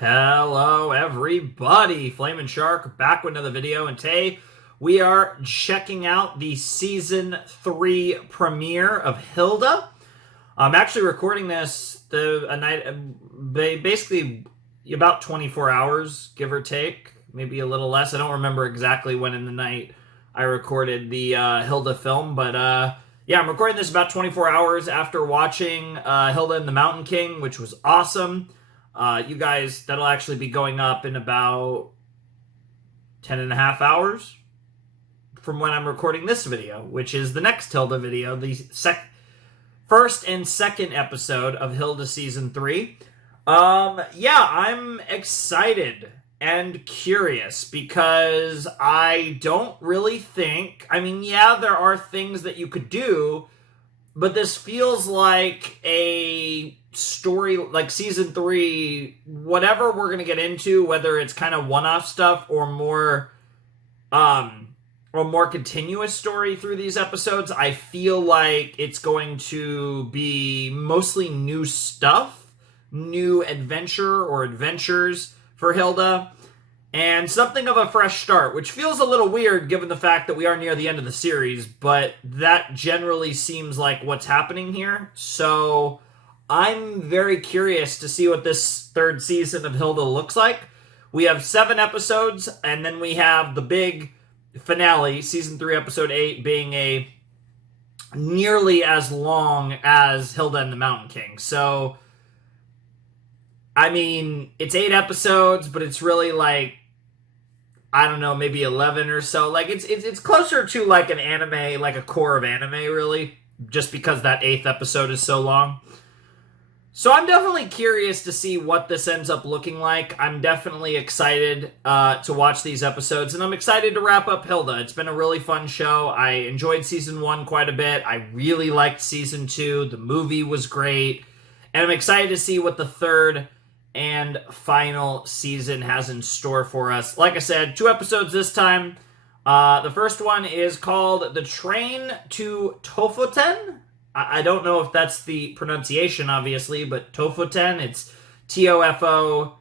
Hello everybody, Flamin' Shark back with another video, and today we are checking out the season 3 premiere of Hilda. I'm actually recording this basically about 24 hours, give or take, maybe a little less. I don't remember exactly when in the night I recorded the Hilda film, but yeah, I'm recording this about 24 hours after watching Hilda and the Mountain King, which was awesome. You guys, that'll actually be going up in about 10 and a half hours from when I'm recording this video, which is the next Hilda video, the first and second episode of Hilda Season 3. Yeah, I'm excited and curious because I don't really think, yeah, there are things that you could do, but this feels like a story, like season 3, whatever we're going to get into, whether it's kind of one-off stuff or more continuous story through these episodes. I feel like it's going to be mostly new stuff, new adventure or adventures for Hilda, and something of a fresh start, which feels a little weird given the fact that we are near the end of the series, but that generally seems like what's happening here. So I'm very curious to see what this third season of Hilda looks like. We have 7 episodes, and then we have the big finale, season 3, episode 8, being a nearly as long as Hilda and the Mountain King. So, it's 8 episodes, but it's really like, I don't know, maybe 11 or so. Like, it's closer to like an anime, like a core of anime, really, just because that 8th episode is so long. So I'm definitely curious to see what this ends up looking like. I'm definitely excited to watch these episodes, and I'm excited to wrap up Hilda. It's been a really fun show. I enjoyed season 1 quite a bit. I really liked season 2. The movie was great, and I'm excited to see what the third and final season has in store for us. Like I said, 2 episodes this time. The first one is called The Train to Tofoten. I don't know if that's the pronunciation, obviously, but Tofoten, it's Tofoten.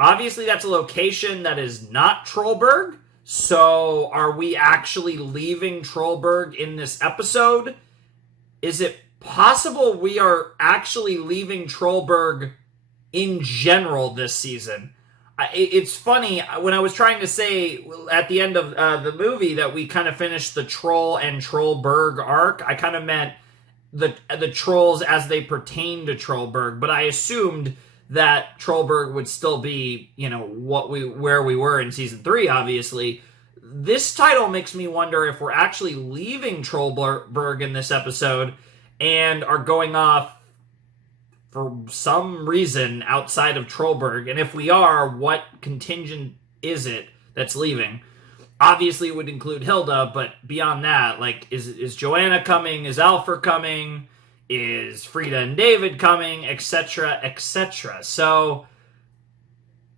Obviously, that's a location that is not Trollberg. So, are we actually leaving Trollberg in this episode? Is it possible we are actually leaving Trollberg in general this season? It's funny, when I was trying to say at the end of the movie that we kind of finished the Troll and Trollberg arc, I kind of meant the trolls as they pertain to Trollberg, but I assumed that Trollberg would still be, where we were in season 3, obviously. This title makes me wonder if we're actually leaving Trollberg in this episode and are going off for some reason outside of Trollberg, and if we are, what contingent is it that's leaving? Obviously, it would include Hilda, but beyond that, like, is Joanna coming? Is Alfred coming? Is Frida and David coming? Etc., etc. So,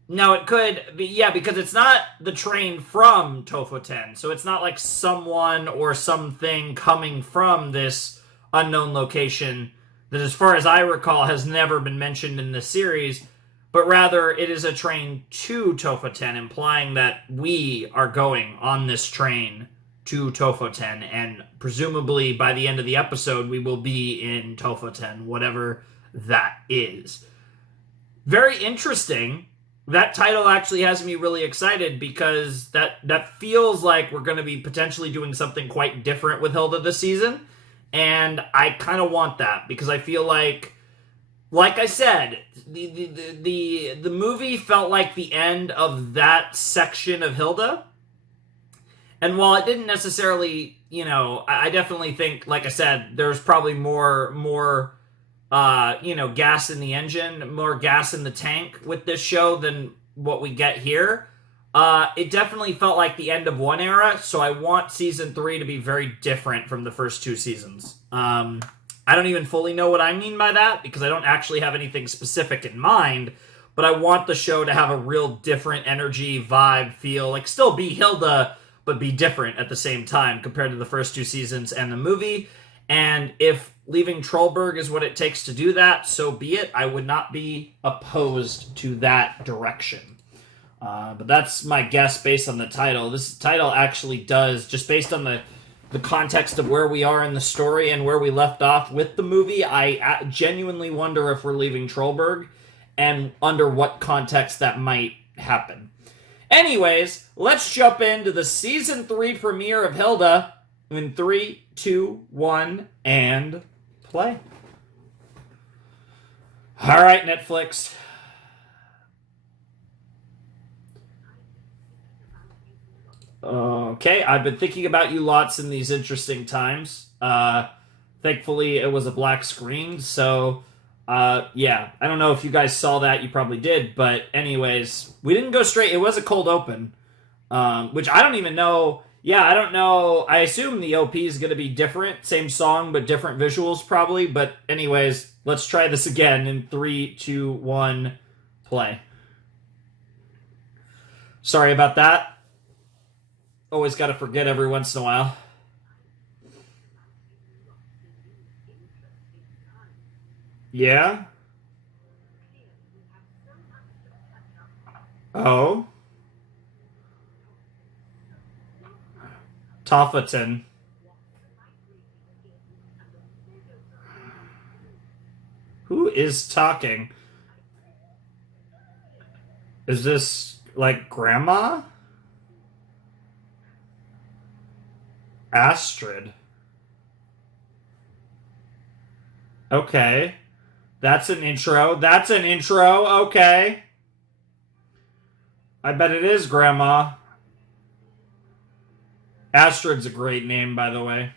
now it could be, yeah, because it's not the train from Tofoten, so it's not like someone or something coming from this unknown location that, as far as I recall, has never been mentioned in the series, but rather it is a train to Tofoten, implying that we are going on this train to Tofoten, and presumably by the end of the episode we will be in Tofoten, whatever that is. Very interesting. That title actually has me really excited because that feels like we're going to be potentially doing something quite different with Hilda this season. And I kind of want that because I feel like I said, the movie felt like the end of that section of Hilda. And while it didn't necessarily, I definitely think, like I said, there's probably more gas in the engine, more gas in the tank with this show than what we get here. It definitely felt like the end of one era, so I want season 3 to be very different from the first 2 seasons. I don't even fully know what I mean by that, because I don't actually have anything specific in mind, but I want the show to have a real different energy, vibe, feel, like still be Hilda, but be different at the same time compared to the first 2 seasons and the movie. And if leaving Trollberg is what it takes to do that, so be it. I would not be opposed to that direction. But that's my guess based on the title. This title actually does, just based on the context of where we are in the story and where we left off with the movie, I genuinely wonder if we're leaving Trollberg and under what context that might happen. Anyways, let's jump into the Season 3 premiere of Hilda in 3, 2, 1, and play. All right, Netflix. Okay, I've been thinking about you lots in these interesting times. Thankfully, it was a black screen, so yeah. I don't know if you guys saw that. You probably did, but anyways, we didn't go straight. It was a cold open, which I don't even know. Yeah, I don't know. I assume the OP is going to be different. Same song, but different visuals probably. But anyways, let's try this again in 3, 2, 1, play. Sorry about that. Always got to forget every once in a while. Yeah? Oh? Tofoten. Who is talking? Is this, like, Grandma? Astrid. Okay. That's an intro. That's an intro. Okay. I bet it is Grandma. Astrid's a great name, by the way.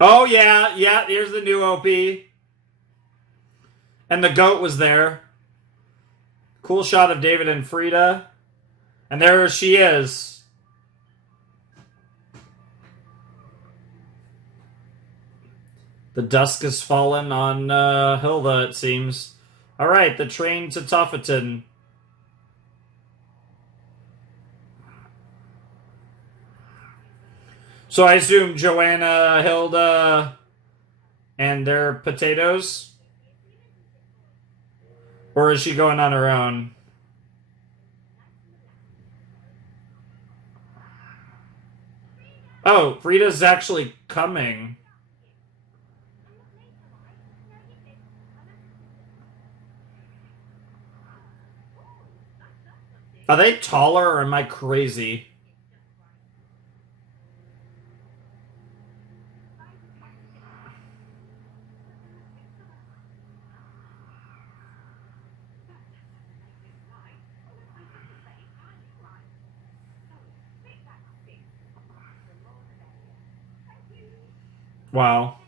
Oh, yeah. Yeah, here's the new OP. And the goat was there. Cool shot of David and Frida. And there she is. The dusk has fallen on Hilda, it seems. All right, the train to Tofoten. So I assume Joanna, Hilda, and their potatoes? Or is she going on her own? Oh, Frida's actually coming. Are they taller or am I crazy? Wow.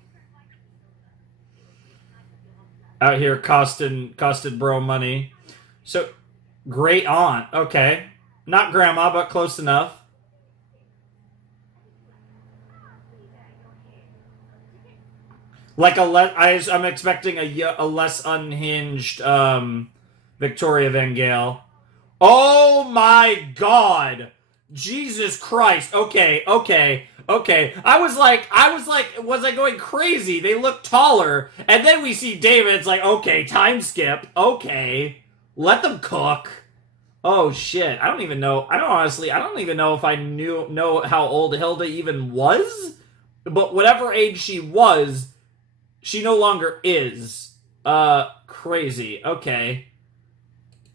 Out here costing bro money. So, great aunt. Okay. Not grandma, but close enough. Like I'm expecting a less unhinged Victoria Van Gale. Oh my god! Jesus Christ! Okay. I was like, was I going crazy? They look taller, and then we see David. It's like, okay, time skip. Okay, let them cook. Oh shit! I don't even know. I don't even know if I know how old Hilda even was. But whatever age she was, she no longer is. Crazy. Okay.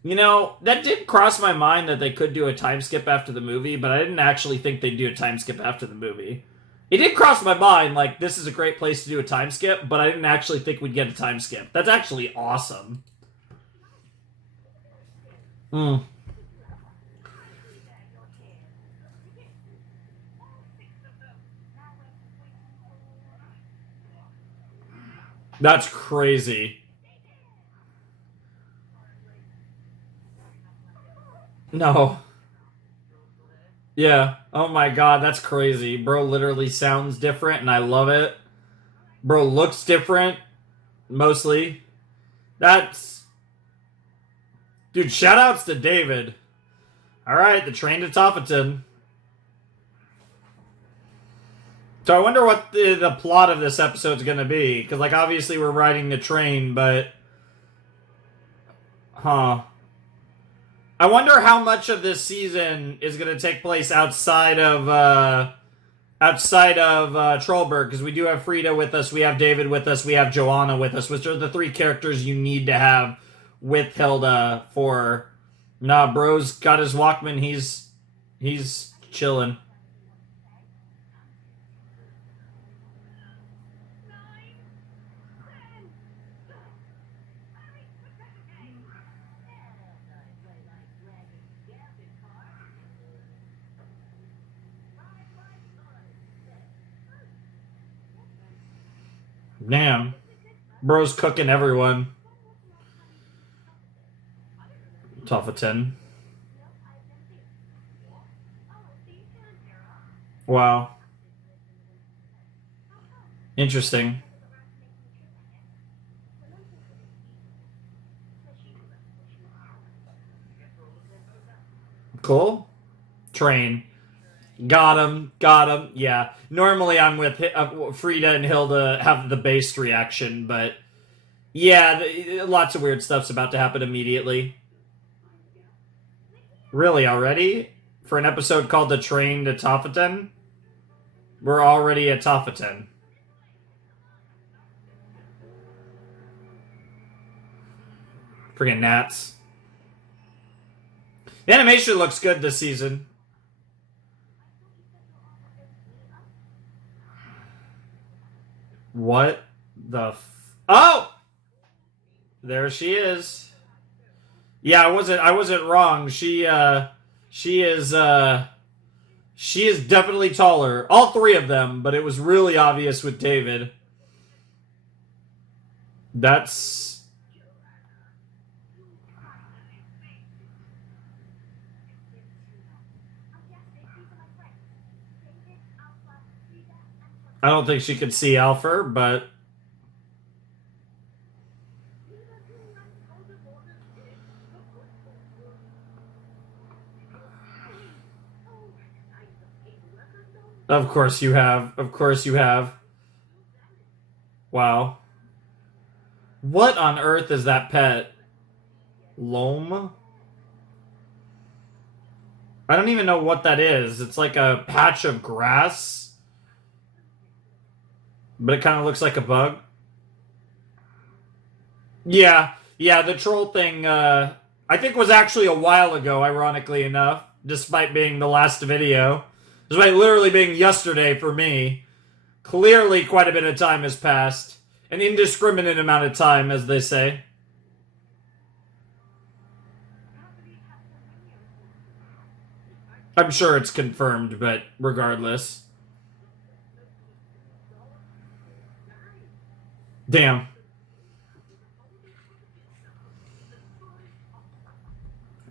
You know, that did cross my mind that they could do a time skip after the movie, but I didn't actually think they'd do a time skip after the movie. It did cross my mind, like, this is a great place to do a time skip, but I didn't actually think we'd get a time skip. That's actually awesome. That's crazy. No. Yeah. Oh my god, that's crazy. Bro literally sounds different, and I love it. Bro looks different, mostly. That's... Dude, shoutouts to David. Alright, the train to Tofoten. So I wonder what the plot of this episode's going to be. Because, like, obviously we're riding the train, but... Huh. I wonder how much of this season is going to take place outside of Trollberg, because we do have Frida with us, we have David with us, we have Joanna with us, which are the three characters you need to have with Hilda for... Nah, bro's got his Walkman, he's chilling. Damn. Bro's cooking everyone. Tofoten. Wow. Interesting. Cool. Train. Got him. Yeah. Normally I'm with Frida and Hilda have the based reaction, but yeah, lots of weird stuff's about to happen immediately. Really, already? For an episode called The Train to Tofoten? We're already at Tofoten. Friggin' gnats. The animation looks good this season. What the Oh! There she is. Yeah, I wasn't wrong. She is definitely taller. All three of them, but it was really obvious with David. That's... I don't think she could see Alfred, but... Of course you have. Of course you have. Wow. What on earth is that pet? Loam? I don't even know what that is. It's like a patch of grass. But it kind of looks like a bug. Yeah, the troll thing, I think was actually a while ago, ironically enough, despite being the last video. Despite literally being yesterday for me. Clearly quite a bit of time has passed. An indiscriminate amount of time, as they say. I'm sure it's confirmed, but regardless. Damn.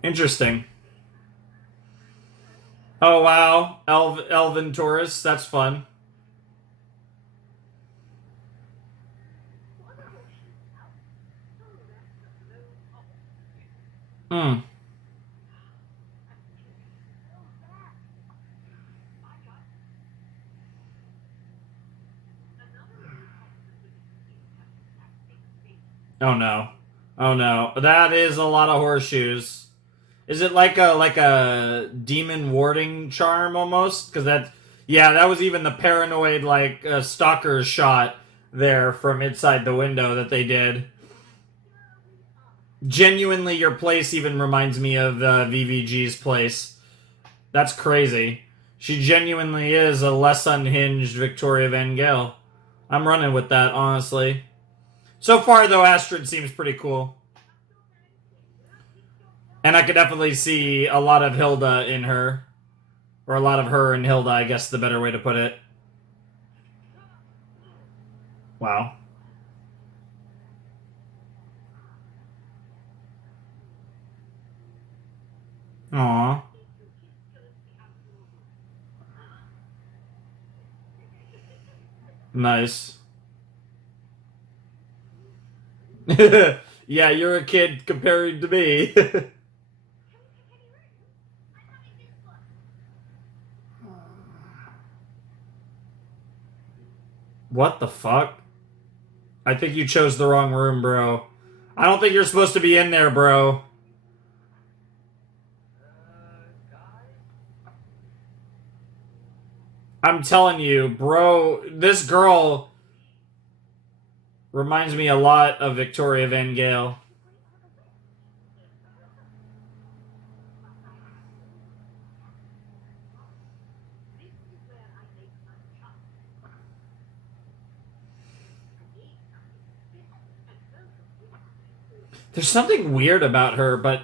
Interesting. Oh, wow. Elven Taurus. That's fun. Hmm. Oh, no. Oh, no. That is a lot of horseshoes. Is it like a demon warding charm almost? Because that was even the paranoid stalker shot there from inside the window that they did. Genuinely, your place even reminds me of VVG's place. That's crazy. She genuinely is a less unhinged Victoria Van Gale. I'm running with that, honestly. So far, though, Astrid seems pretty cool. And I could definitely see a lot of Hilda in her. Or a lot of her and Hilda, I guess the better way to put it. Wow. Aww. Nice. Yeah, you're a kid compared to me. What the fuck? I think you chose the wrong room, bro. I don't think you're supposed to be in there, bro. I'm telling you, bro, this girl reminds me a lot of Victoria Van Gale. There's something weird about her, but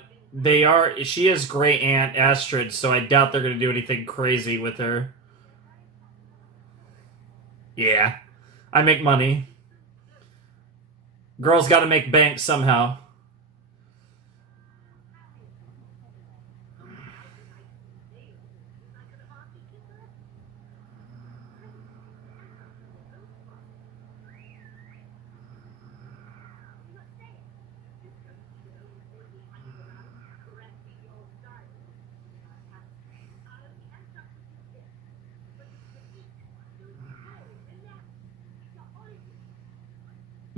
she is Great Aunt Astrid, so I doubt they're gonna do anything crazy with her. Yeah. I make money. Girls gotta make bank somehow.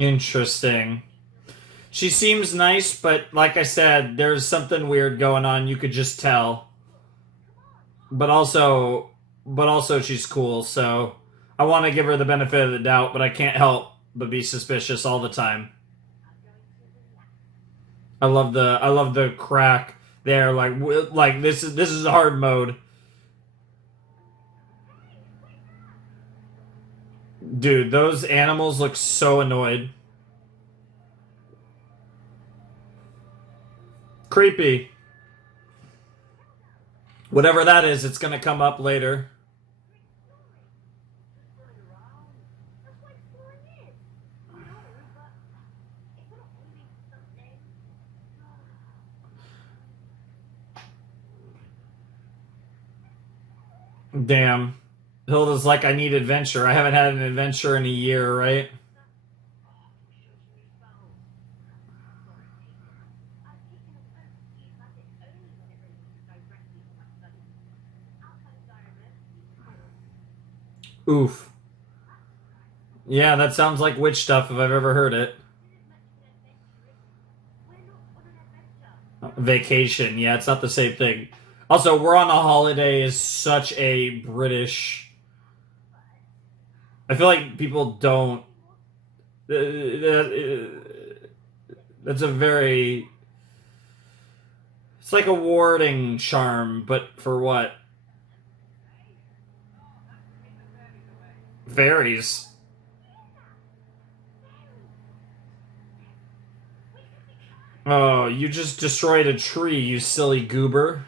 Interesting. She seems nice, but like I said, there's something weird going on. You could just tell. But also she's cool, so I want to give her the benefit of the doubt, but I can't help but be suspicious all the time. I love the crack there, like this is hard mode. Dude, those animals look so annoyed. Creepy. Whatever that is, it's gonna come up later. Damn. Hilda's like, I need adventure. I haven't had an adventure in a year, right? Oof. Yeah, that sounds like witch stuff if I've ever heard it. Vacation. Yeah, it's not the same thing. Also, we're on a holiday is such a British. I feel like people don't. That's a very. It's like a warding charm, but for what? Fairies. Oh, you just destroyed a tree, you silly goober.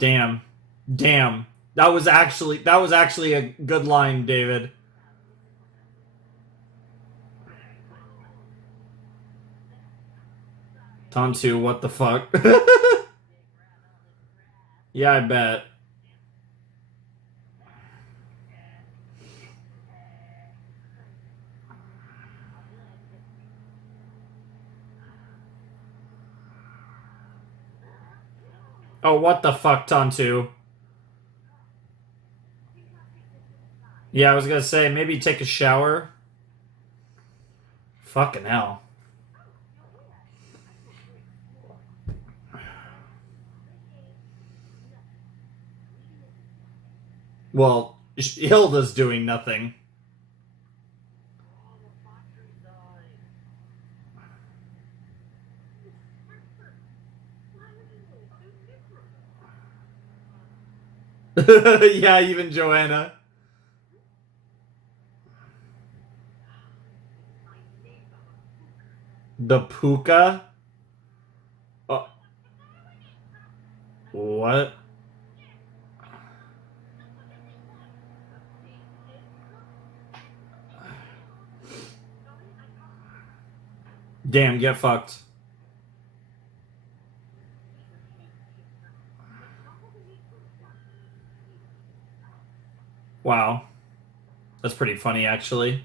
Damn. Damn. That was actually a good line, David. Tantu, what the fuck? Yeah, I bet. Oh, what the fuck, Tantu? Yeah, I was gonna say, maybe take a shower. Fucking hell. Well, Hilda's doing nothing. Yeah, even Joanna. The puka? Oh, what? Damn, get fucked. Wow. That's pretty funny, actually.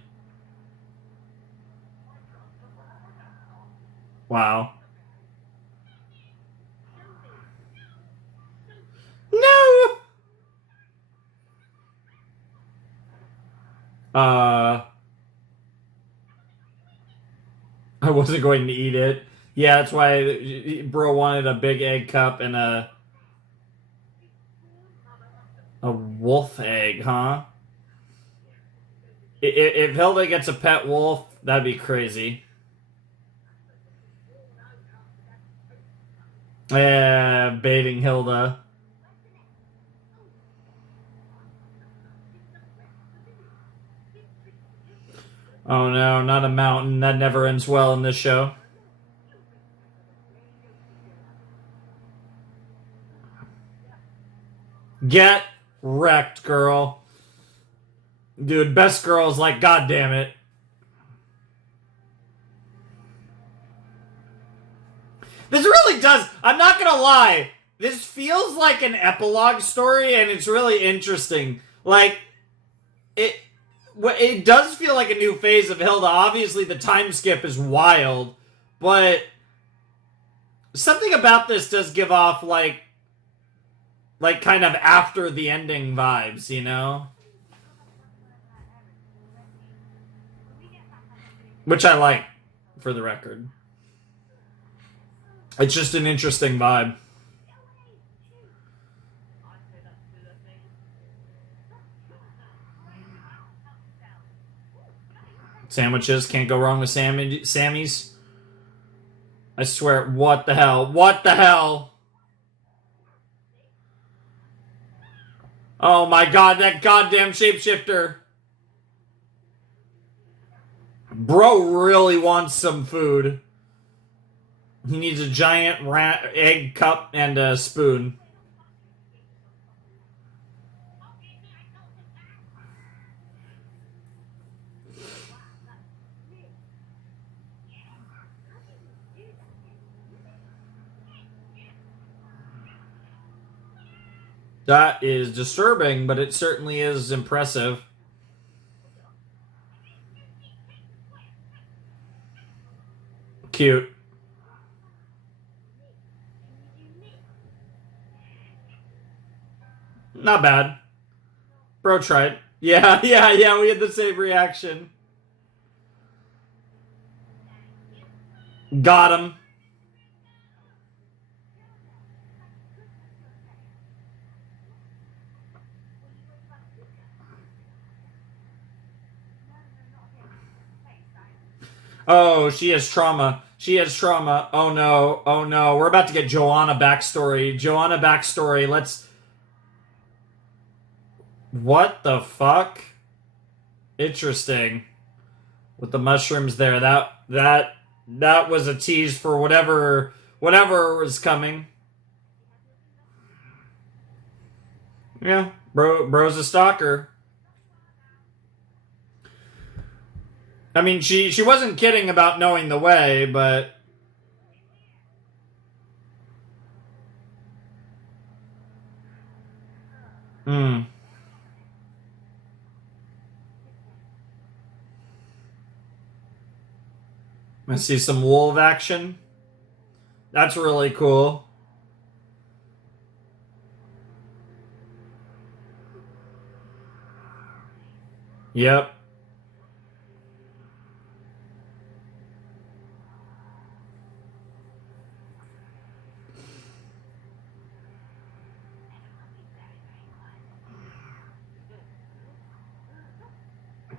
Wow. No! Uh, I wasn't going to eat it. Yeah, that's why bro wanted a big egg cup and a wolf egg, huh? If Hilda gets a pet wolf, that'd be crazy. Yeah, baiting Hilda. Oh no, not a mountain. That never ends well in this show. Get wrecked, girl. Dude, best girl's like, God damn it. This really does. I'm not gonna lie. This feels like an epilogue story, and it's really interesting. Like, it it does feel like a new phase of Hilda. Obviously, the time skip is wild, but something about this does give off like kind of after the ending vibes, you know? Which I like, for the record. It's just an interesting vibe. Sandwiches, can't go wrong with Sammy's. I swear, what the hell? What the hell? Oh my god, that goddamn shapeshifter. Bro really wants some food. He needs a giant egg cup and a spoon. That is disturbing, but it certainly is impressive. Cute. Not bad. Bro tried. Yeah, yeah, we had the same reaction. Got him. Oh, she has trauma. She has trauma. Oh no. Oh no. We're about to get Joanna backstory. Joanna backstory. Let's. What the fuck? Interesting. With the mushrooms there. That was a tease for whatever was coming. Yeah. Bro's a stalker. I mean, she wasn't kidding about knowing the way, but hmm. I see some wolf action. That's really cool. Yep.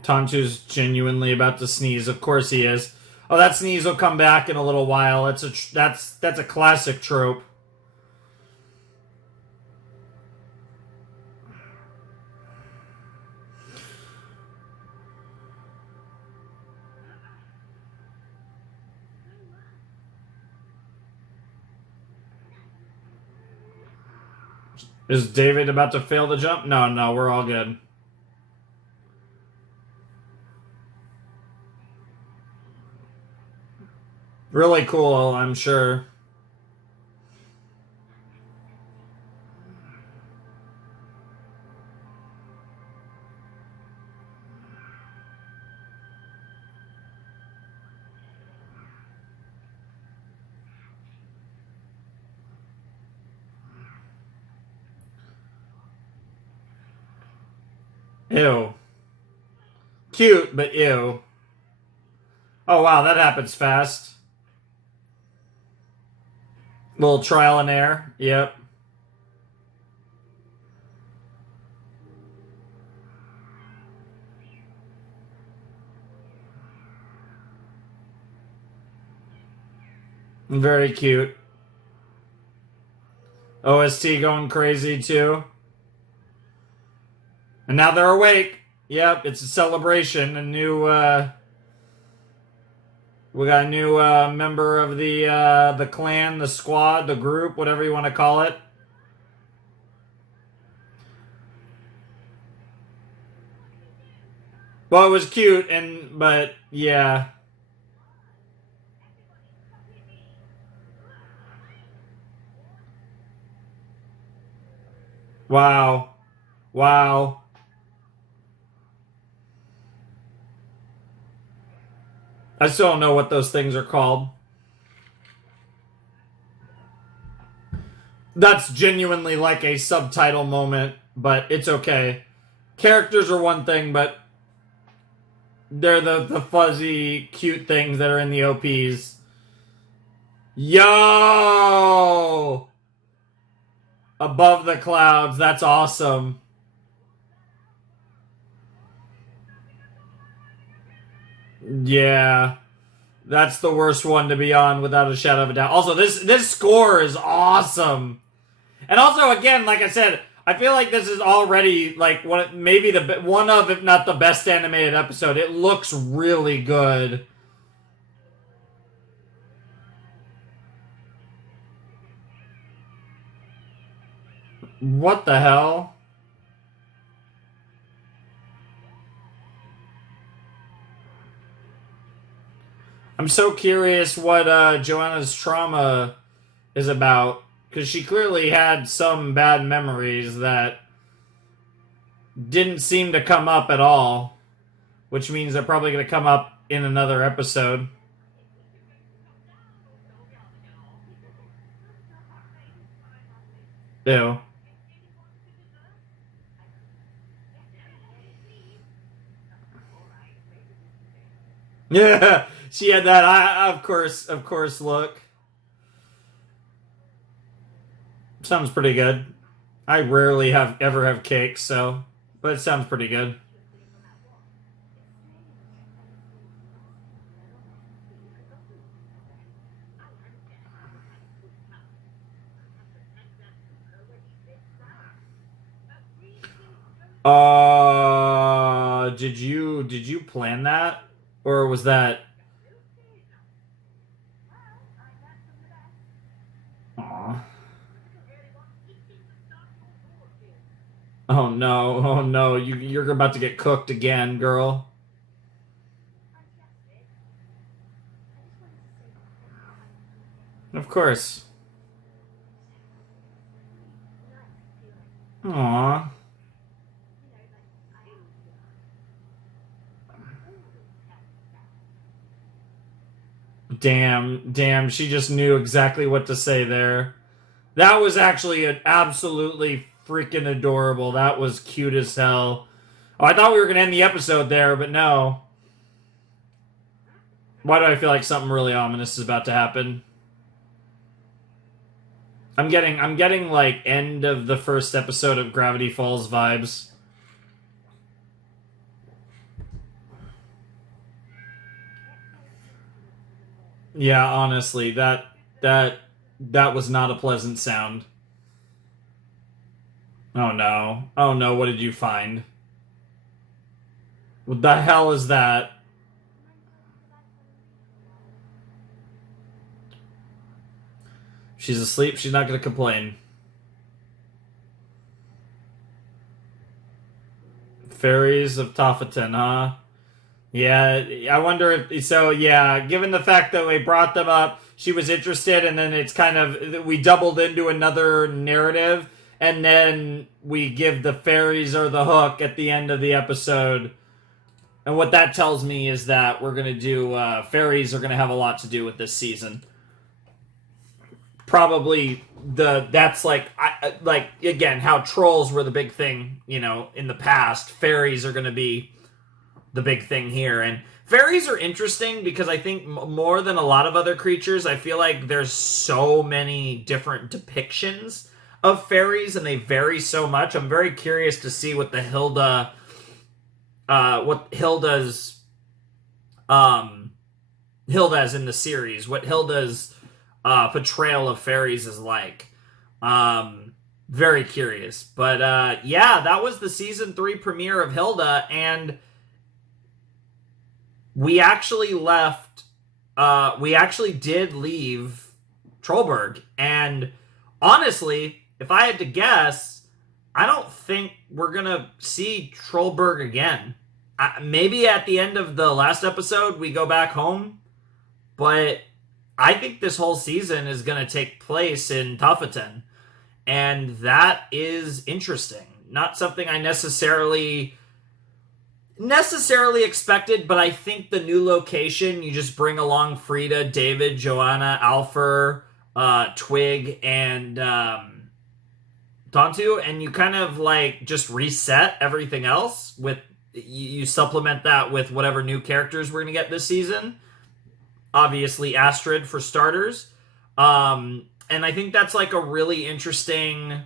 Tantu's genuinely about to sneeze. Of course he is. Oh, that sneeze will come back in a little while. That's a classic trope. Is David about to fail the jump? No, no, we're all good. Really cool, I'm sure. Ew. cute, but ew. Oh, wow, that happens fast. Little trial and error. Yep. Very cute. OST going crazy, too. And now they're awake. Yep, it's a celebration. We got a new member of the clan, the squad, the group, whatever you want to call it. Well, it was cute, but yeah. Wow. Wow. I still don't know what those things are called. That's genuinely like a subtitle moment, but it's okay. Characters are one thing, but they're the fuzzy, cute things that are in the OPs. Yo! Above the clouds, that's awesome. Yeah. That's the worst one to be on without a shadow of a doubt. Also, this score is awesome. And also, again, like I said, I feel like this is already like maybe one of, if not the best animated episode. It looks really good. What the hell? I'm so curious what Joanna's trauma is about, because she clearly had some bad memories that didn't seem to come up at all, which means they're probably going to come up in another episode. Ew. Yeah, she had that. Of course look. Sounds pretty good. I rarely ever have cake, so, but it sounds pretty good. Did you plan that, or was that? Aw. Oh no! Oh no! You're about to get cooked again, girl. Of course. Aw. Damn, she just knew exactly what to say there. That was actually an absolutely freaking adorable. That was cute as hell. Oh, I thought we were gonna end the episode there, but no. Why do I feel like something really ominous is about to happen? I'm getting like end of the first episode of Gravity Falls vibes. Yeah, honestly, that was not a pleasant sound. Oh no. Oh no, what did you find? What the hell is that? She's asleep, she's not gonna complain. Fairies of Tofoten, huh? Yeah, I wonder if so. Yeah, given the fact that we brought them up, she was interested, and then it's kind of we doubled into another narrative, and then we give the fairies or the hook at the end of the episode. And what that tells me is that we're gonna do fairies are gonna have a lot to do with this season. Probably that's like again how trolls were the big thing, in the past. Fairies are gonna be the big thing here. And fairies are interesting because I think more than a lot of other creatures, I feel like there's so many different depictions of fairies and they vary so much. I'm very curious to see what Hilda's Hilda's in the series, what Hilda's portrayal of fairies is like. Very curious. But yeah, that was the season 3 premiere of Hilda, and we actually did leave Trollberg. And honestly, if I had to guess, I don't think we're gonna see Trollberg again. Maybe at the end of the last episode we go back home, but I think this whole season is going to take place in Tofoten, and that is interesting. Not something I necessarily expected, but I think the new location, you just bring along Frida, David, Joanna, Alfer, Twig, and Tontu, and you kind of like just reset everything else with, you supplement that with whatever new characters we're going to get this season. Obviously Astrid for starters. And I think that's like a really interesting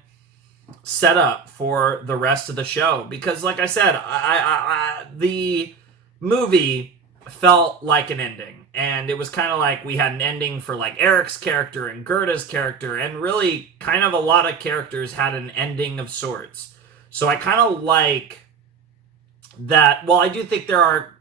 setup for the rest of the show. Because like I said, the movie felt like an ending. And it was kind of like we had an ending for like Eric's character and Gerda's character. And really kind of a lot of characters had an ending of sorts. So I kind of like that. Well, I do think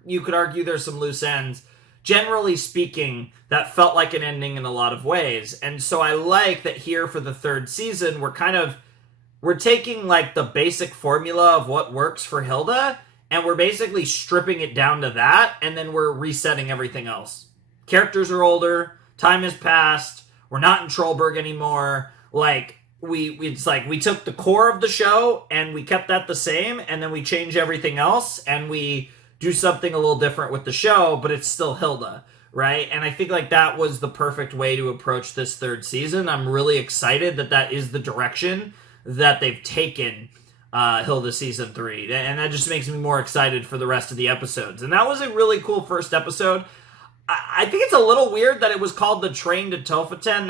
you could argue there's some loose ends. Generally speaking, that felt like an ending in a lot of ways. And so I like that here for the 3rd season, we're taking like the basic formula of what works for Hilda, and we're basically stripping it down to that, and then we're resetting everything else. Characters are older, time has passed, we're not in Trollberg anymore. Like, it's like we took the core of the show and we kept that the same, and then we change everything else and we do something a little different with the show, but it's still Hilda, right? And I think like that was the perfect way to approach this 3rd season. I'm really excited that is the direction that they've taken Hilda season 3, and that just makes me more excited for the rest of the episodes. And that was a really cool first episode. I think it's a little weird that it was called The Train to Tofoten.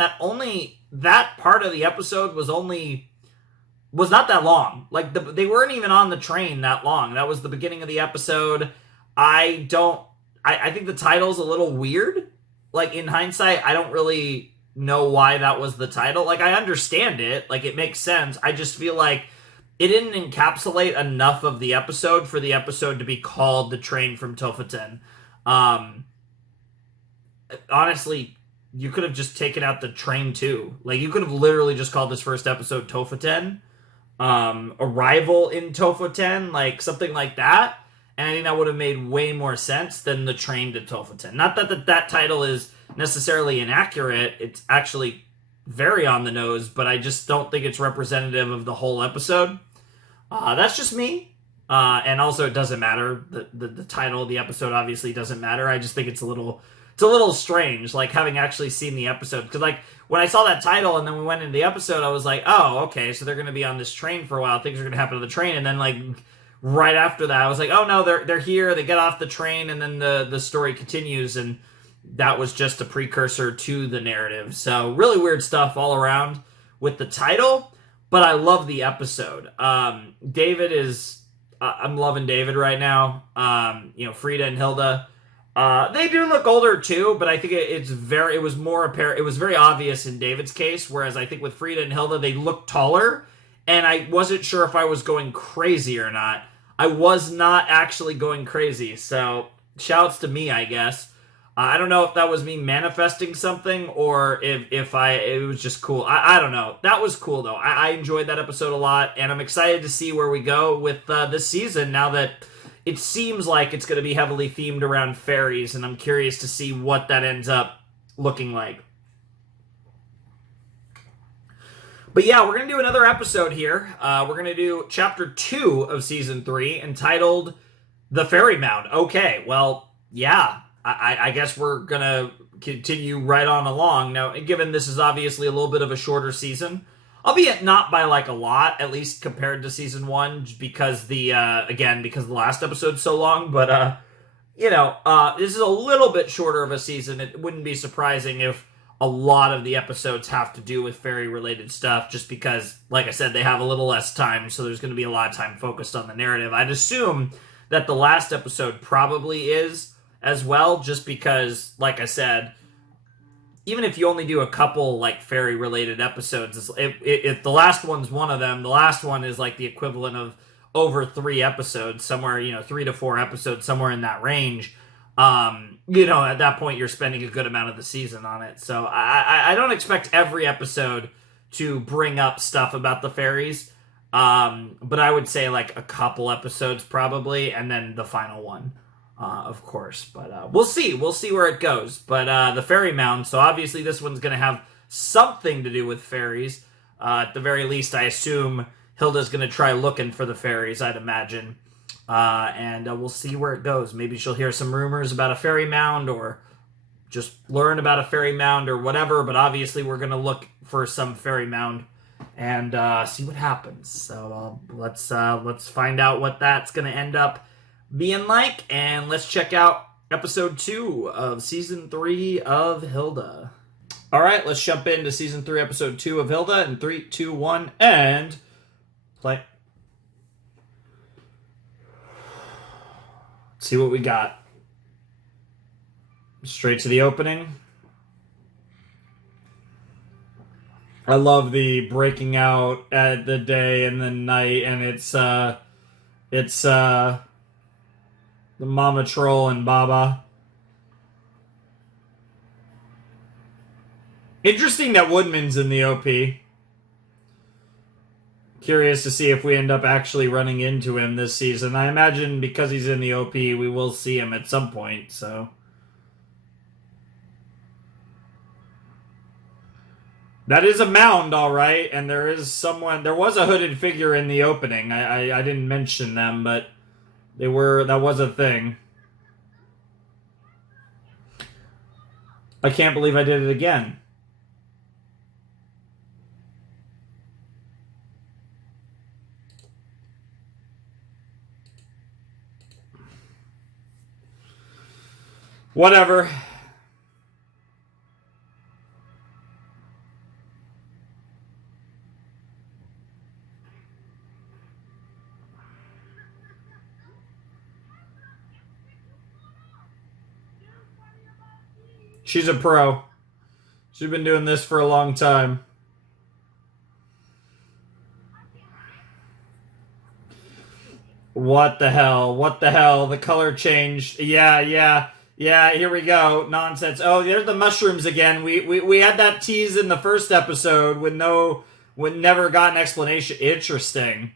That part of the episode was not that long. Like, they weren't even on the train that long. That was the beginning of the episode. I think the title's a little weird. Like, in hindsight, I don't really know why that was the title. Like, I understand it. Like, it makes sense. I just feel like it didn't encapsulate enough of the episode for the episode to be called The Train from Tofoten. Honestly, you could have just taken out the train too. Like, you could have literally just called this first episode Tofoten. Arrival in Tofoten, like something like that. And I think that would have made way more sense than The Train to Tofoten. Not that title is necessarily inaccurate. It's actually very on the nose, but I just don't think it's representative of the whole episode. That's just me. And also, it doesn't matter. The title of the episode obviously doesn't matter. I just think it's a little strange, like, having actually seen the episode. Because, like, when I saw that title and then we went into the episode, I was like, oh, okay, so they're going to be on this train for a while. Things are going to happen to the train. And then, like, right after that, I was like, oh, no, they're here. They get off the train, and then the story continues. And that was just a precursor to the narrative. So, really weird stuff all around with the title. But I love the episode. David is... I'm loving David right now. Frida and Hilda... they do look older too, but I think it was more apparent. It was very obvious in David's case, whereas I think with Frida and Hilda, they look taller, and I wasn't sure if I was going crazy or not. I was not actually going crazy, so shouts to me, I guess. I don't know if that was me manifesting something or if it was just cool. I don't know. That was cool though. I enjoyed that episode a lot, and I'm excited to see where we go with this season now that it seems like it's going to be heavily themed around fairies, and I'm curious to see what that ends up looking like. But yeah, we're going to do another episode here. We're going to do Chapter 2 of Season 3, entitled The Fairy Mound. Okay, well, yeah, I guess we're going to continue right on along. Now, given this is obviously a little bit of a shorter season, albeit not by like a lot, at least compared to season one, because because the last episode's so long. But this is a little bit shorter of a season. It wouldn't be surprising if a lot of the episodes have to do with fairy related stuff, just because, like I said, they have a little less time, so there's going to be a lot of time focused on the narrative. I'd assume that the last episode probably is as well, just because, like I said, even if you only do a couple like fairy related episodes, if the last one's one of them, the last one is like the equivalent of over 3 episodes, somewhere 3 to 4 episodes, somewhere in that range. At that point you're spending a good amount of the season on it. So I don't expect every episode to bring up stuff about the fairies, but I would say like a couple episodes probably, and then the final one. Of course, but we'll see where it goes. But the fairy mound, so obviously this one's going to have something to do with fairies. At the very least, I assume Hilda's going to try looking for the fairies, I'd imagine. And we'll see where it goes. Maybe she'll hear some rumors about a fairy mound, or just learn about a fairy mound, or whatever. But obviously we're going to look for some fairy mound and see what happens. So let's find out what that's going to end up being like, and let's check out episode 2 of season 3 of Hilda. All right, let's jump into season 3, episode 2 of Hilda in 3, 2, 1, and play. Let's see what we got. Straight to the opening. I love the breaking out at the day and the night, and it's the Mama Troll and Baba. Interesting that Woodman's in the OP. Curious to see if we end up actually running into him this season. I imagine because he's in the OP, we will see him at some point, so. That is a mound, all right, and there was a hooded figure in the opening. I didn't mention them, but that was a thing. I can't believe I did it again. Whatever. She's a pro. She's been doing this for a long time. What the hell? What the hell? The color changed. Yeah, here we go. Nonsense. Oh, there's the mushrooms again. We had that tease in the first episode with never got an explanation. Interesting.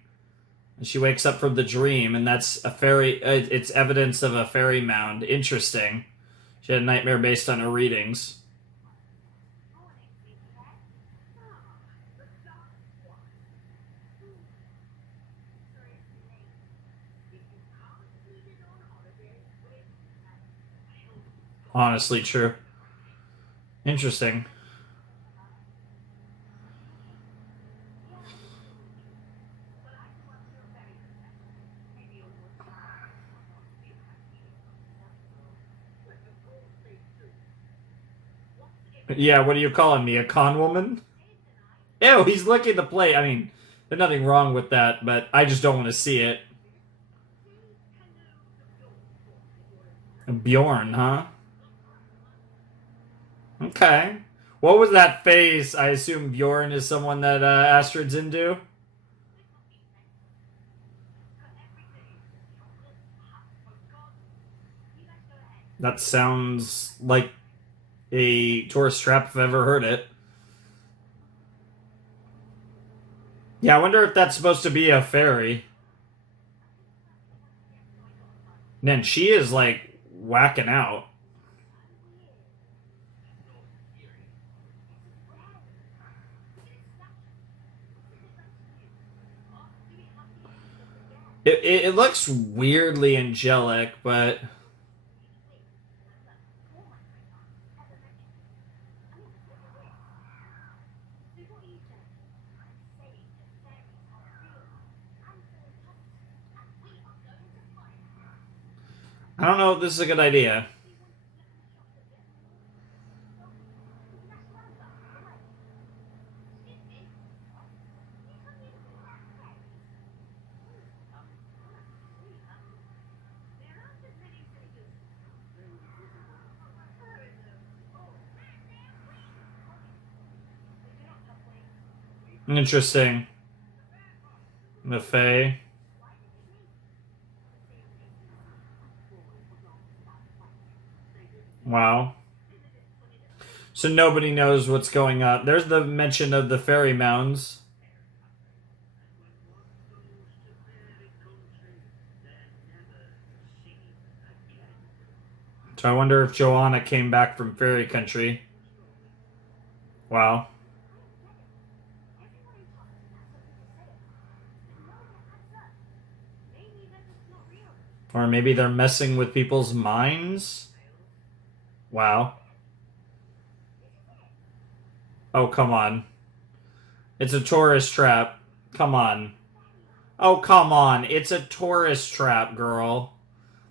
And she wakes up from the dream, and that's a fairy. It's evidence of a fairy mound. Interesting. She had a nightmare based on her readings. Honestly, true. Interesting. Yeah, what are you calling me? A con woman? Ew, he's licking the plate. I mean, there's nothing wrong with that, but I just don't want to see it. Bjorn, huh? Okay. What was that face? I assume Bjorn is someone that Astrid's into? That sounds like a tourist trap if I've ever heard it. Yeah, I wonder if that's supposed to be a fairy. Man, she is like whacking out. It looks weirdly angelic, but I don't know if this is a good idea. Interesting. The Fae. Wow. So nobody knows what's going on. There's the mention of the fairy mounds. So I wonder if Joanna came back from fairy country. Wow. Or maybe they're messing with people's minds? Wow. Oh, come on. It's a tourist trap. Come on. Oh, come on. It's a tourist trap, girl.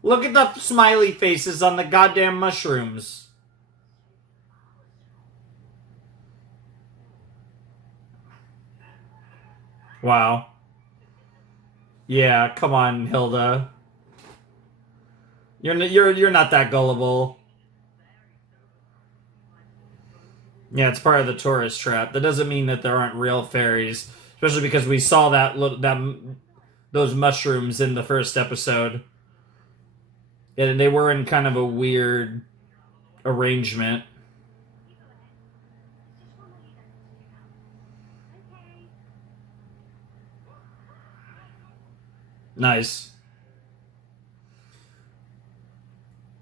Look at the smiley faces on the goddamn mushrooms. Wow. Yeah, come on, Hilda. You're not that gullible. Yeah, it's part of the tourist trap. That doesn't mean that there aren't real fairies, especially because we saw those mushrooms in the first episode, and they were in kind of a weird arrangement. Nice.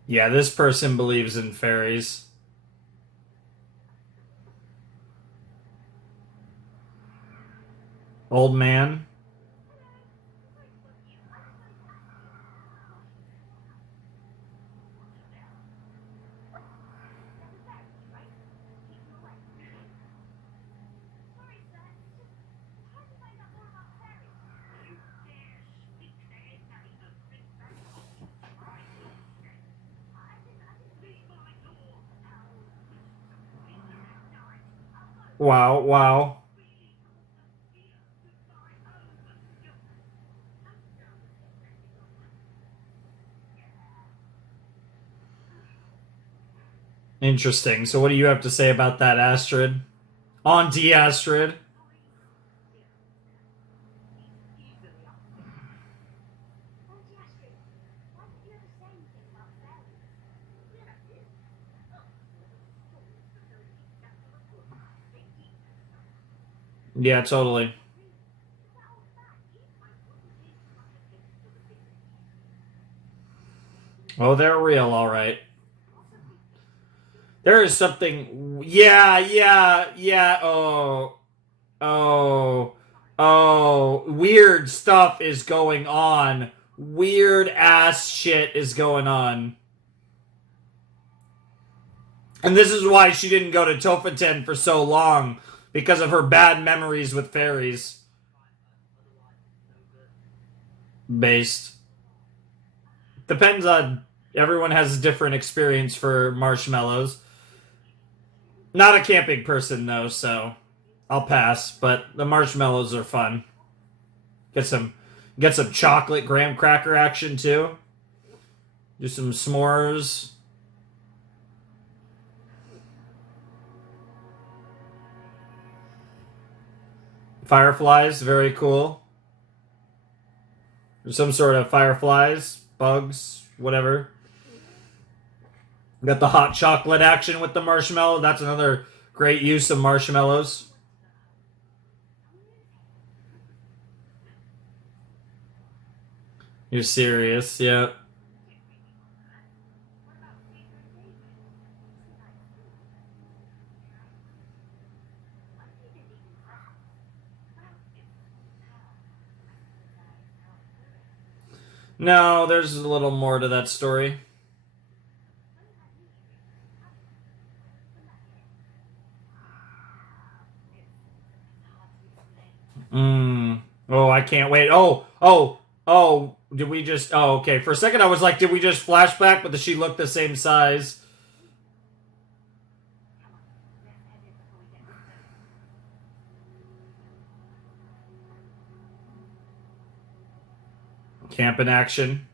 Yeah, this person believes in fairies. Old man. Wow, wow. Interesting. So what do you have to say about that, Astrid? Auntie Astrid? Yeah, totally. Oh, they're real, all right. There is something. Yeah, yeah, yeah. Oh, oh, oh. Weird stuff is going on. Weird ass shit is going on. And this is why she didn't go to Tofoten for so long, because of her bad memories with fairies. Based. Depends on. Everyone has a different experience for marshmallows. Not a camping person, though, so I'll pass. But the marshmallows are fun. Get some, get some chocolate graham cracker action too. Do some s'mores. Fireflies, very cool. There's some sort of fireflies, bugs, whatever. Got the hot chocolate action with the marshmallow. That's another great use of marshmallows. You're serious, yeah. No, there's a little more to that story. Oh, I can't wait. Oh, oh, Oh, did we just... Oh, okay. For a second, I was like, did we just flashback, but does she look the same size? Camp in action.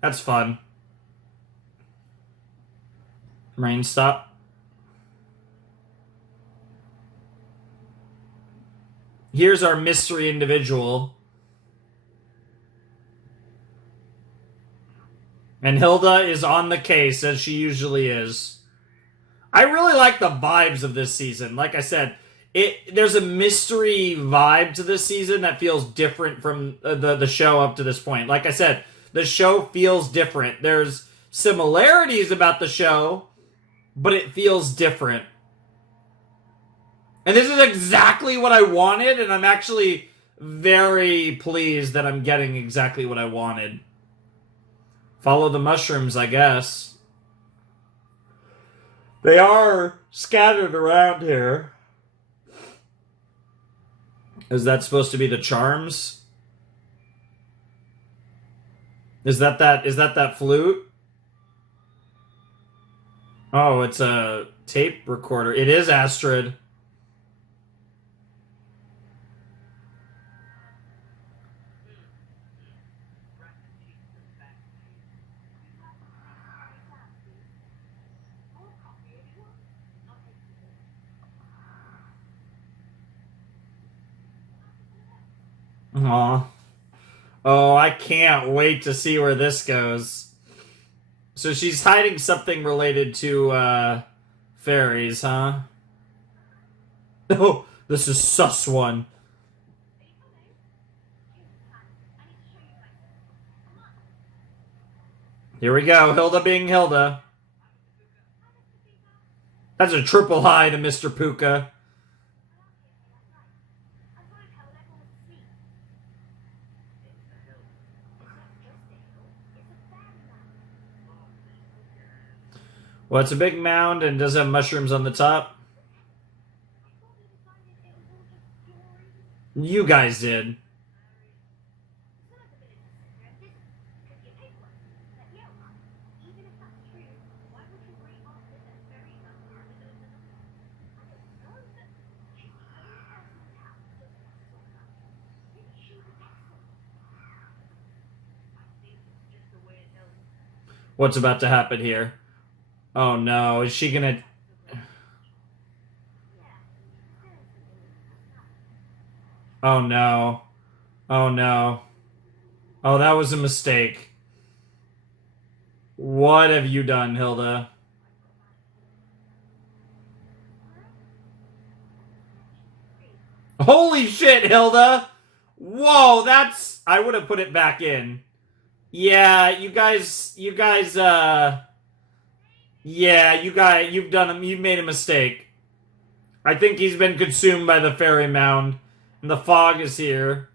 That's fun. Rain stop. Here's our mystery individual. And Hilda is on the case, as she usually is. I really like the vibes of this season. Like I said, there's a mystery vibe to this season that feels different from the show up to this point. Like I said, the show feels different. There's similarities about the show, but it feels different. And this is exactly what I wanted, and I'm actually very pleased that I'm getting exactly what I wanted. Follow the mushrooms, I guess. They are scattered around here. Is that supposed to be the charms? Is that flute? Oh, it's a tape recorder. It is Astrid. Aw. Oh, I can't wait to see where this goes. So she's hiding something related to, fairies, huh? Oh, this is sus one. Here we go, Hilda being Hilda. That's a triple high to Mr. Puka. Well, it's a big mound and does have mushrooms on the top. You guys did. What's about to happen here? Oh no, is she gonna... Oh no. Oh no. Oh, that was a mistake. What have you done, Hilda? Holy shit, Hilda! Whoa, that's... I would have put it back in. Yeah, you guys, yeah, you've made a mistake. I think he's been consumed by the fairy mound, and the fog is here.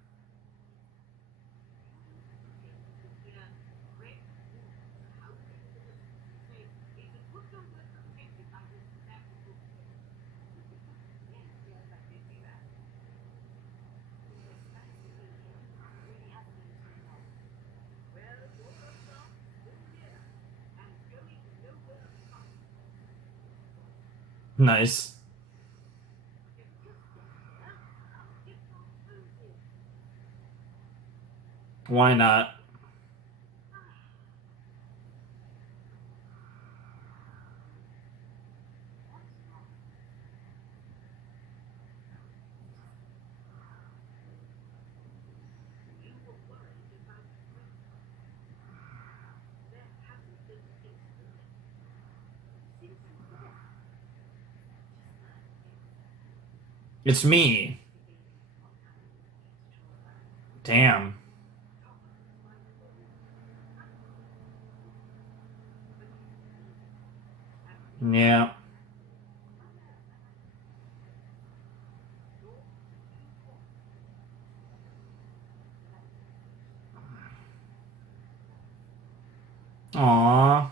Nice. Why not? It's me. Damn. Yeah. Aww.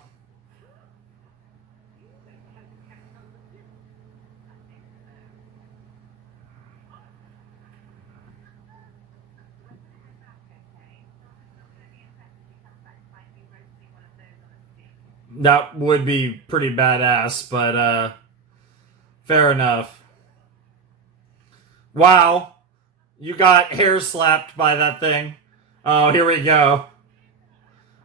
That would be pretty badass, but fair enough. Wow. You got hair slapped by that thing. Oh, here we go.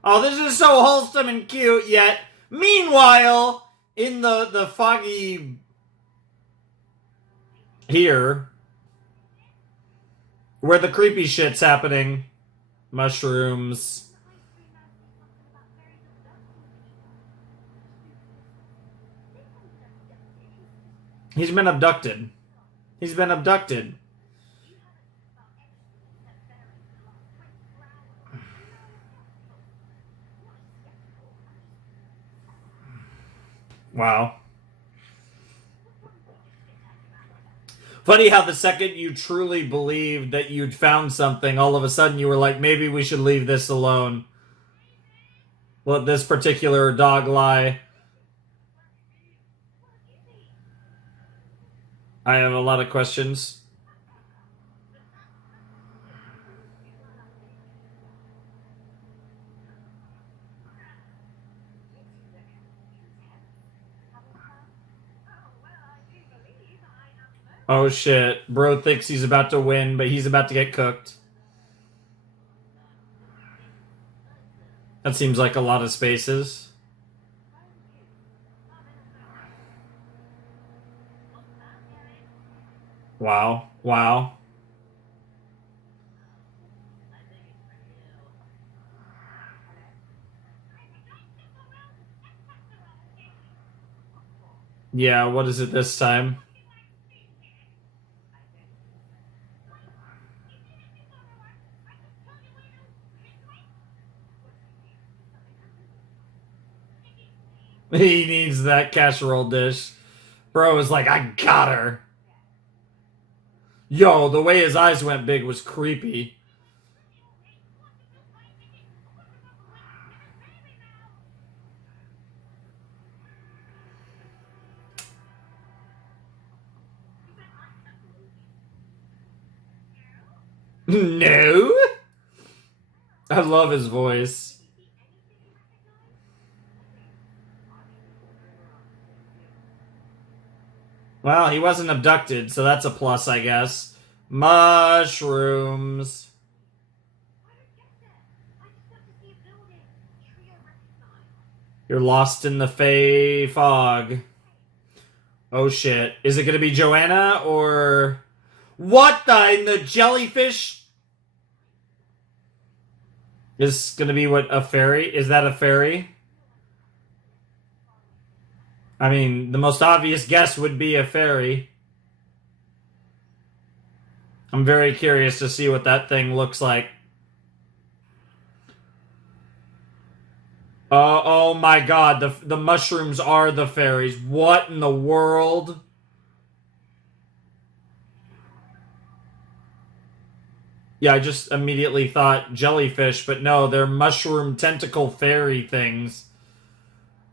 Oh, this is so wholesome and cute, yet meanwhile, in the foggy here, where the creepy shit's happening, mushrooms. He's been abducted. He's been abducted. Wow. Funny how the second you truly believed that you'd found something, all of a sudden you were like, maybe we should leave this alone. Let this particular dog lie. I have a lot of questions. Oh shit. Bro thinks he's about to win, but he's about to get cooked. That seems like a lot of spaces. Wow. Wow. Yeah, what is it this time? He needs that casserole dish. Bro is like, I got her. Yo, the way his eyes went big was creepy. No? I love his voice. Well, he wasn't abducted, so that's a plus, I guess. Mushrooms. You're lost in the Fey fog. Oh shit. Is it gonna be Joanna or... What the... In the jellyfish... Is gonna be what, a fairy? Is that a fairy? I mean, the most obvious guess would be a fairy. I'm very curious to see what that thing looks like. Oh my god, the mushrooms are the fairies. What in the world? Yeah, I just immediately thought jellyfish, but no, they're mushroom tentacle fairy things.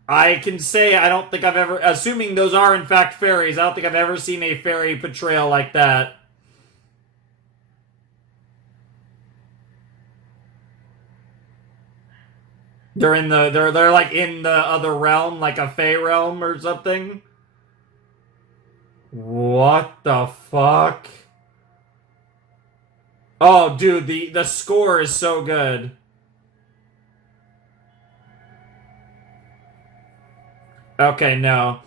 I can say I don't think I've ever, assuming those are in fact fairies, I don't think I've ever seen a fairy portrayal like that. They're like in the other realm, like a Fey realm or something. What the fuck? Oh, dude, the score is so good. Okay, no.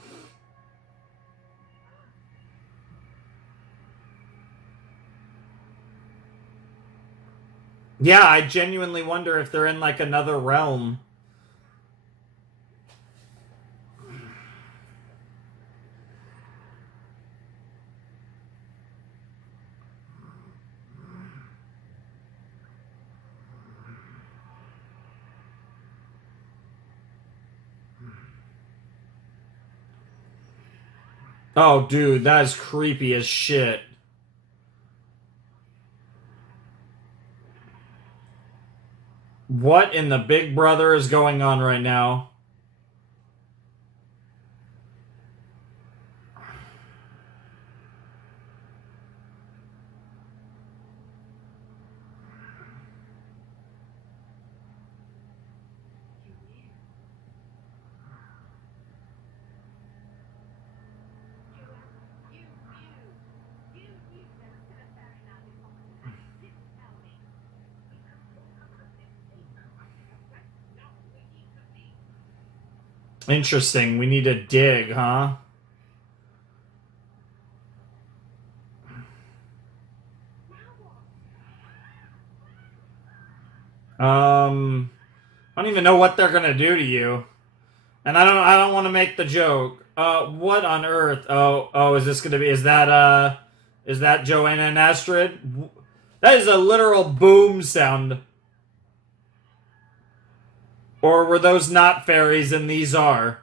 Yeah, I genuinely wonder if they're in like another realm. Oh, dude, that is creepy as shit. What in the Big Brother is going on right now? Interesting. We need to dig, huh? I don't even know what they're gonna do to you. And I don't want to make the joke. What on earth? Oh, is this gonna be, is that Joanna and Astrid? That is a literal boom sound. Or were those not fairies and these are?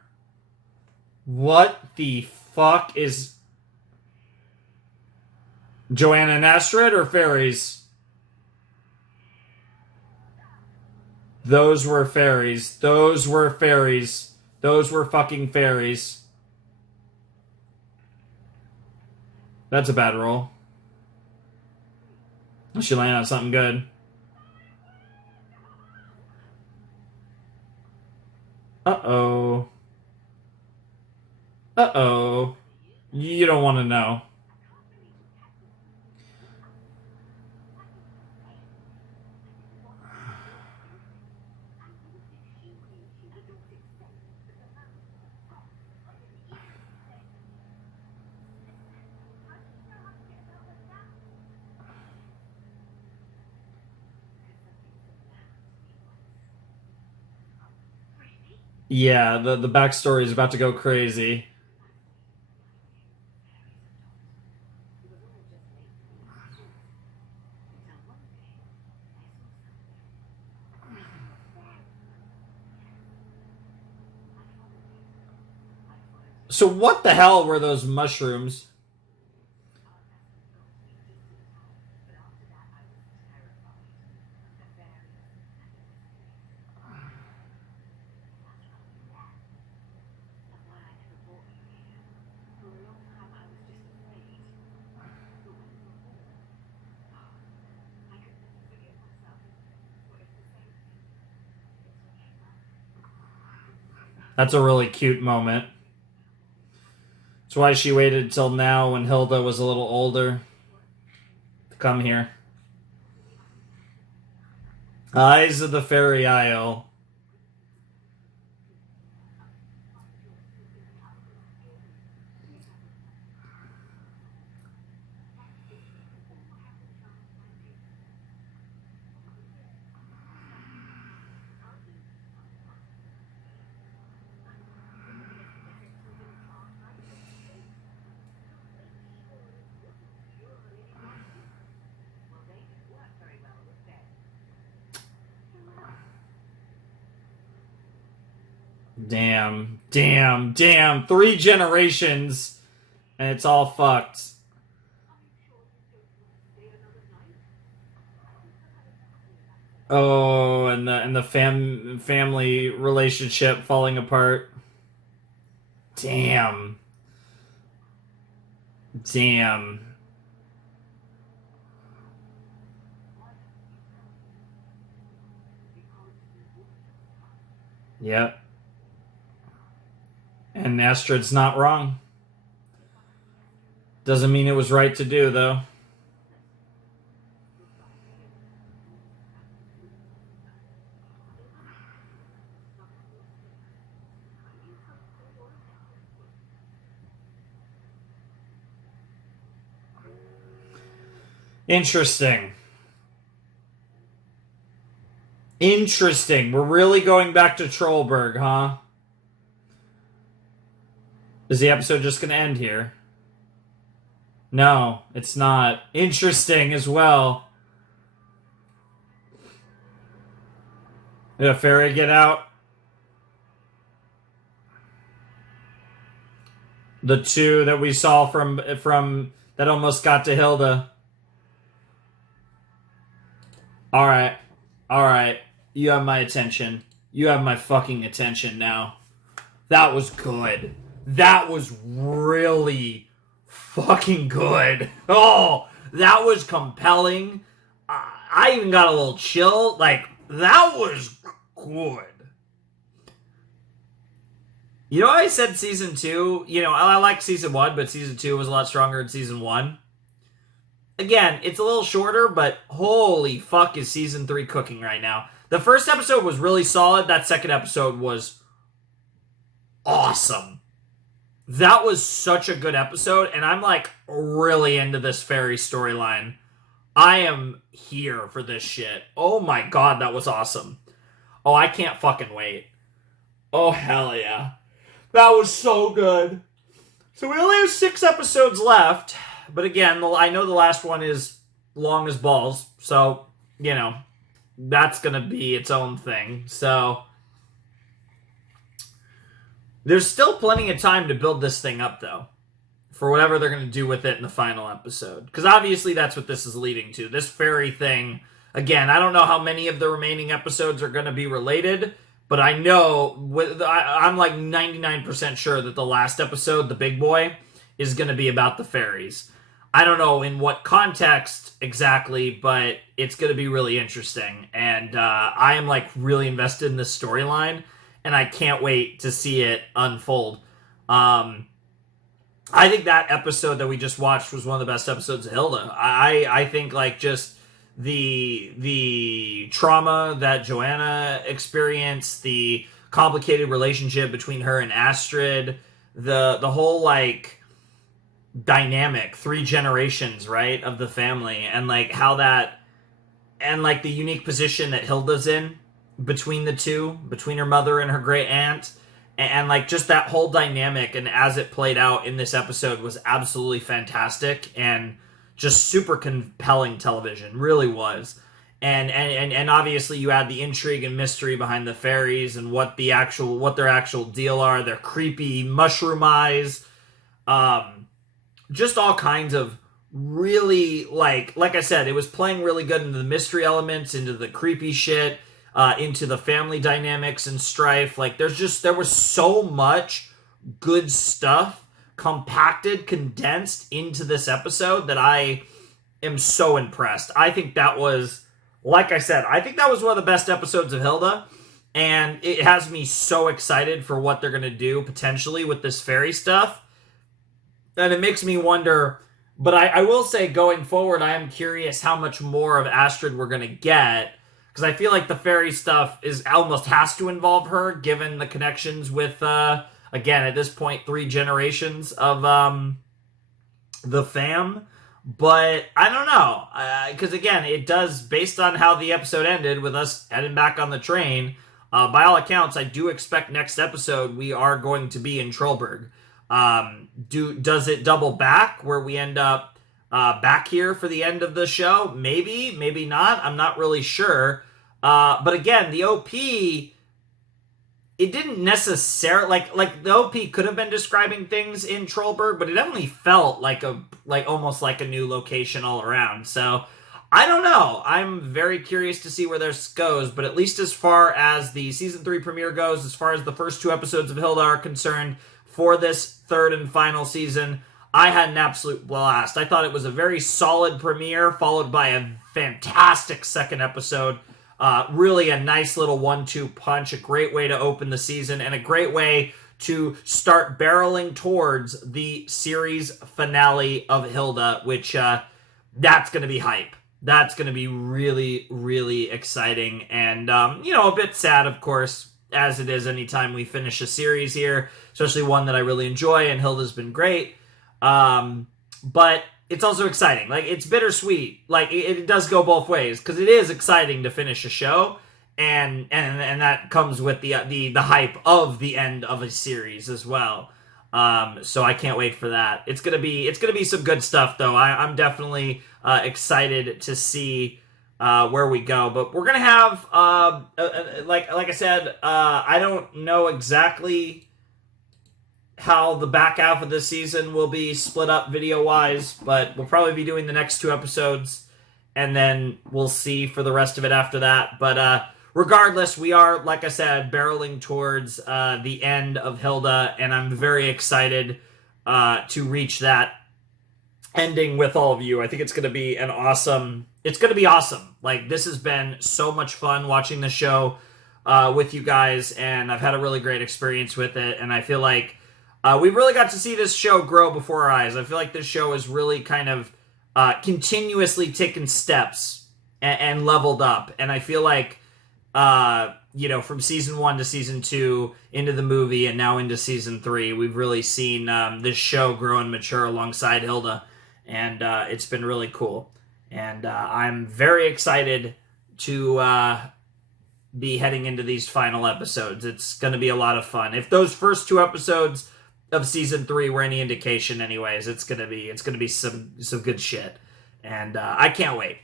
What the fuck is Joanna and Astrid or fairies? Those were fairies. Those were fairies. Those were fucking fairies. That's a bad roll. She landed on something good. Uh-oh. Uh-oh. You don't want to know. Yeah, the backstory is about to go crazy. So what the hell were those mushrooms? That's a really cute moment. That's why she waited till now when Hilda was a little older to come here. Eyes of the Fairy Isle. Damn. 3 generations, and it's all fucked. Oh, and the family relationship falling apart. Damn. Yep. And Astrid's not wrong. Doesn't mean it was right to do, though. Interesting. We're really going back to Trollberg, huh? Is the episode just going to end here? No, it's not. Interesting as well. Did a fairy get out? The 2 that we saw from that almost got to Hilda. All right. You have my attention. You have my fucking attention now. That was good. That was really fucking good. Oh, that was compelling. I even got a little chill. Like, that was good. You know, I said season 2, I like season 1, but season 2 was a lot stronger than season 1. Again, it's a little shorter, but holy fuck is season 3 cooking right now. The first episode was really solid. That second episode was awesome. That was such a good episode, and I'm like really into this fairy storyline. I am here for this shit. Oh my god, that was awesome. Oh, I can't fucking wait. Oh, hell yeah. That was so good. So we only have 6 episodes left, but again, I know the last one is long as balls, so, you know, that's gonna be its own thing. So there's still plenty of time to build this thing up, though, for whatever they're going to do with it in the final episode. Because obviously that's what this is leading to. This fairy thing, again, I don't know how many of the remaining episodes are going to be related, but I know, I'm like 99% sure that the last episode, the big boy, is going to be about the fairies. I don't know in what context exactly, but it's going to be really interesting. And I am like really invested in this storyline, and I can't wait to see it unfold. I think that episode that we just watched was one of the best episodes of Hilda. I think like just the trauma that Joanna experienced, the complicated relationship between her and Astrid, the whole like dynamic, 3 generations, right, of the family, and like how that, and like the unique position that Hilda's in between the two, between her mother and her great aunt, and like just that whole dynamic, and as it played out in this episode was absolutely fantastic and just super compelling television, really was. And obviously you add the intrigue and mystery behind the fairies and what their actual deal are, their creepy mushroom eyes, just all kinds of really, like I said, it was playing really good into the mystery elements, into the creepy shit, into the family dynamics and strife. Like there was so much good stuff compacted, condensed into this episode that I am so impressed. I think that was, like I said, I think that was one of the best episodes of Hilda, and it has me so excited for what they're going to do potentially with this fairy stuff. And it makes me wonder, but I will say going forward, I am curious how much more of Astrid we're going to get, because I feel like the fairy stuff almost has to involve her, given the connections with, again, at this point, 3 generations of the fam. But I don't know, because again, it does, based on how the episode ended with us heading back on the train, by all accounts, I do expect next episode we are going to be in Trollberg. Does it double back where we end up back here for the end of the show? Maybe, maybe not. I'm not really sure. But again, the OP, it didn't necessarily like the OP could have been describing things in Trollberg, but it definitely felt like almost like a new location all around. So I don't know. I'm very curious to see where this goes, but at least as far as the season 3 premiere goes, as far as the first 2 episodes of Hilda are concerned, for this 3rd and final season, I had an absolute blast. I thought it was a very solid premiere, followed by a fantastic 2nd episode. Really a nice little 1-2 punch, a great way to open the season, and a great way to start barreling towards the series finale of Hilda, which that's going to be hype. That's going to be really, really exciting, and a bit sad, of course, as it is anytime we finish a series here, especially one that I really enjoy, and Hilda's been great. But it's also exciting. Like, it's bittersweet. Like, it does go both ways, because it is exciting to finish a show, and that comes with the hype of the end of a series as well. So I can't wait for that. It's gonna be some good stuff, though. I'm definitely excited to see where we go, but we're gonna have like I said, I don't know exactly how the back half of this season will be split up video wise, but we'll probably be doing the next 2 episodes, and then we'll see for the rest of it after that. But regardless, we are, like I said, barreling towards the end of Hilda, and I'm very excited to reach that ending with all of you. I think it's going to be awesome. Like, this has been so much fun watching the show with you guys, and I've had a really great experience with it, and I feel like we really got to see this show grow before our eyes. I feel like this show has really kind of continuously taken steps and leveled up, and I feel like from season 1 to season 2 into the movie and now into season 3, we've really seen this show grow and mature alongside Hilda, and it's been really cool. And I'm very excited to be heading into these final episodes. It's going to be a lot of fun. If those first 2 episodes of season 3 were any indication, anyways, it's gonna be some good shit. And I can't wait.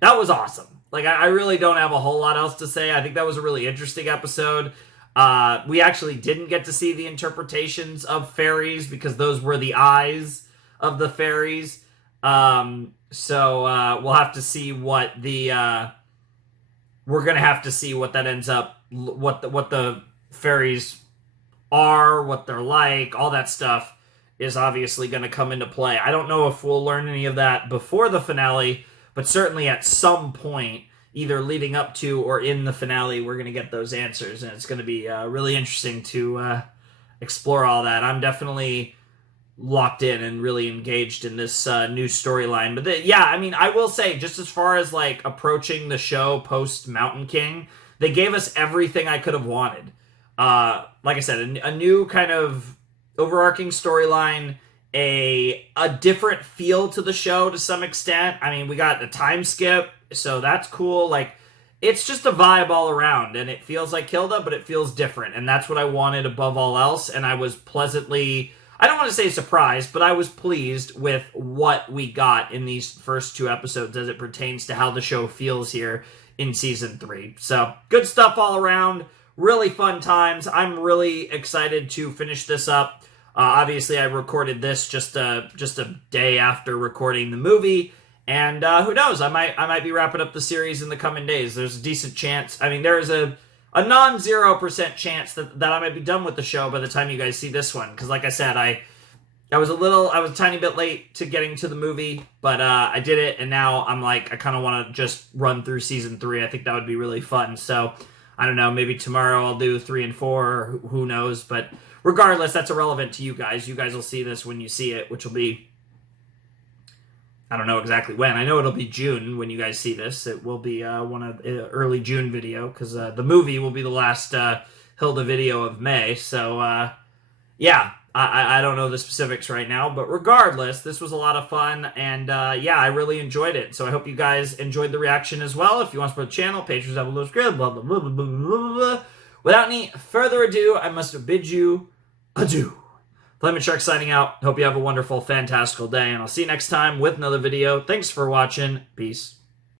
That was awesome. Like, I really don't have a whole lot else to say. I think that was a really interesting episode. We actually didn't get to see the interpretations of fairies because those were the eyes of the fairies. So we'll have to see what the we're gonna have to see what that ends up, what the fairies are, what they're like, all that stuff is obviously going to come into play. I don't know if we'll learn any of that before the finale, but certainly at some point, either leading up to or in the finale, we're going to get those answers, and it's going to be really interesting to explore all that. I'm definitely locked in and really engaged in this new storyline. But I will say, just as far as like approaching the show post Mountain King, they gave us everything I could have wanted. Like I said, a new kind of overarching storyline, a different feel to the show to some extent. I mean, we got a time skip, so that's cool. Like, it's just a vibe all around, and it feels like Hilda, but it feels different, and that's what I wanted above all else, and I was pleasantly, I don't want to say surprised, but I was pleased with what we got in these first 2 episodes as it pertains to how the show feels here in season 3. So, good stuff all around. Really fun times. I'm really excited to finish this up. Obviously, I recorded this just a day after recording the movie, and who knows? I might be wrapping up the series in the coming days. There's a decent chance. I mean, there is a non-0% chance that I might be done with the show by the time you guys see this one. Because, like I said, I was a tiny bit late to getting to the movie, but I did it, and now I'm like, I kind of want to just run through season 3. I think that would be really fun. So, I don't know, maybe tomorrow I'll do 3 and 4, or who knows, but regardless, that's irrelevant to you guys. You guys will see this when you see it, which will be, I don't know exactly when. I know it'll be June when you guys see this. It will be early June video, because the movie will be the last Hilda video of May, so I don't know the specifics right now, but regardless, this was a lot of fun, and I really enjoyed it. So I hope you guys enjoyed the reaction as well. If you want to support the channel, patrons have a little script, blah, blah, blah, blah, blah, blah, blah. Without any further ado, I must bid you adieu. Flamin' Shark signing out. Hope you have a wonderful, fantastical day, and I'll see you next time with another video. Thanks for watching. Peace.